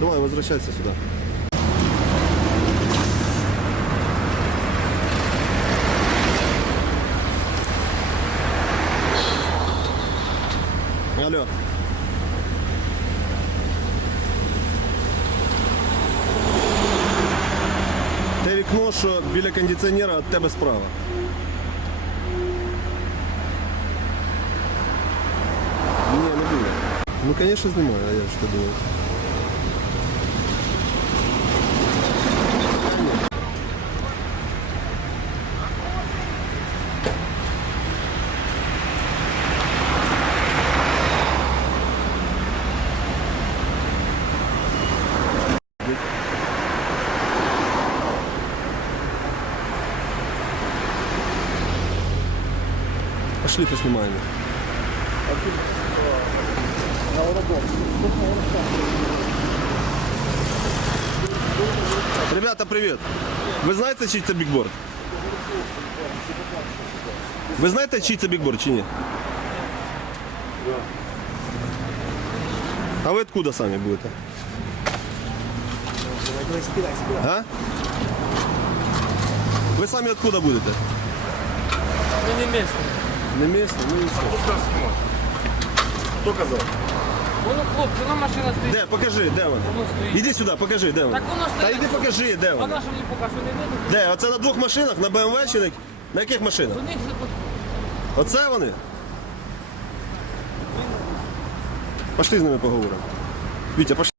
Давай, возвращайся сюда. Алло. Те вікно, що біля кондиціонера від тебе справа. Ні, не було. Ну, звісно, знімаю, а я ж що думаю. Пошли поснимаем. их. Ребята, привет. Ви знаєте, чий це бікборд? Ви знаєте, чий це бікборд чи ні? А ви откуда самі будете? А? Ви самі откуда будете? Ми не місце. Не місце, ну і що. Хто казав? Воно хлопці, воно машина стоїть. Де, покажи, де вона? Воно стоїть. Іди сюди, покажи, де вона. Так воно Та стоїть. йди покажи, де А вона. на що мені поки що не видно? Де? Оце на двох машинах, на БМВ чи на, на яких машинах? У них же Оце вони? Пошли з ними поговоримо. Вітя, пошли.